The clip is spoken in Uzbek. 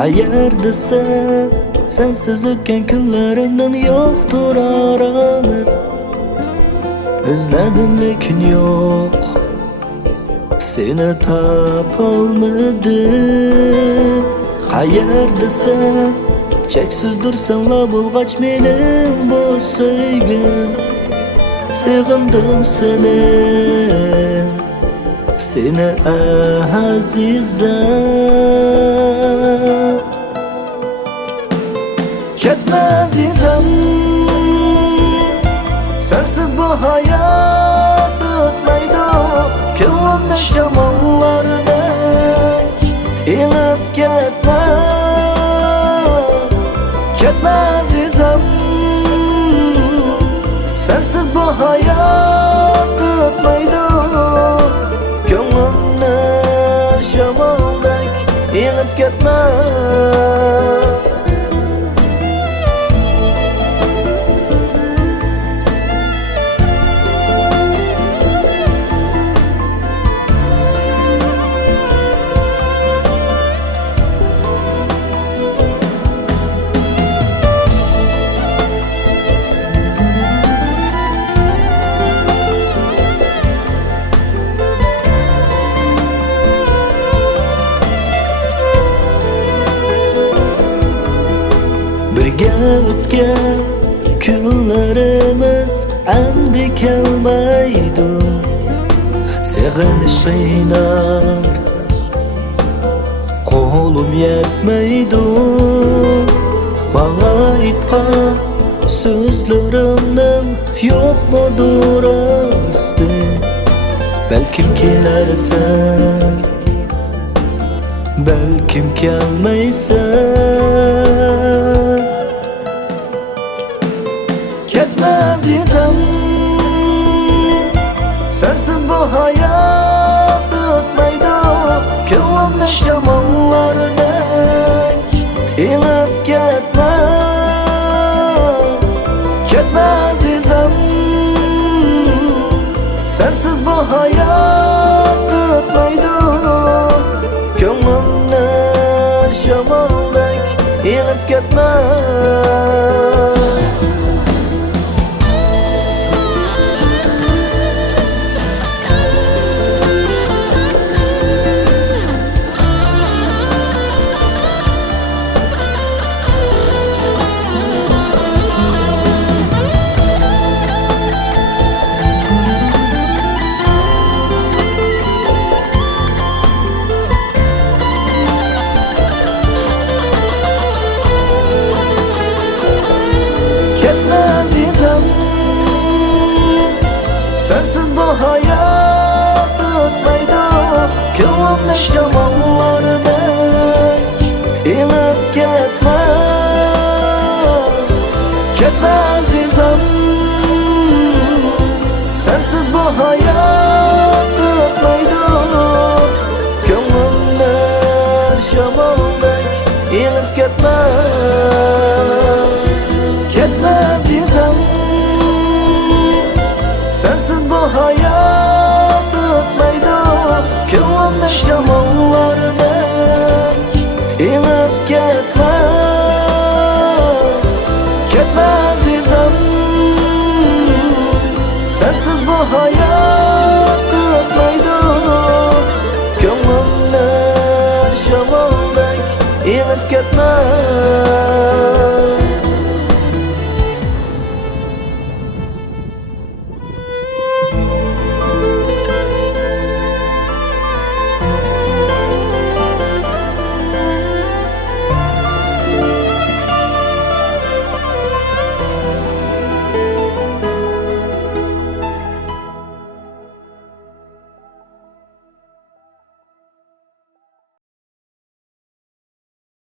Qayerdasan? Sensiz o'tgan kunlarimdan yo'qdir oromim. Izladim lekin yo'q, seni topolmadim. Qayerdasan? Cheksizdir senla bo'lg'ach mening bu sevgim. Sevgandim seni azizam. Ketma azizam, sensiz bu hayot o'tmaydi. Ko'nglimda shamollardek inib ketma. Ketma azizam, sensiz bu hayot o'tmaydi. Ko'nglimda shamoldek inib ketma. Birga o'tgan kunlarimiz endi kelmaydi. Seg'inish qiynar, qo'lim yetmaydi. Bana aytgan so'zlarimning yo'qmidir asti. Balkim kelarsan, balkim kelmaysan. Ketma azizam, sensiz bu hayot o'tmaydi. Ko'nglimda shamollardek inib ketma. Ketma azizam, sensiz bu hayot o'tmaydi. Ko'nglimda shamoldek inib ketma. Sensiz bu hayot o'tmaydi. Ko'nglimda shamollardek inib ketma. Ketma azizam, sensiz bu hayot o'tmaydi. Ko'nglimda shamoldek inib ketma. Ketma azizam, sensiz bu hayot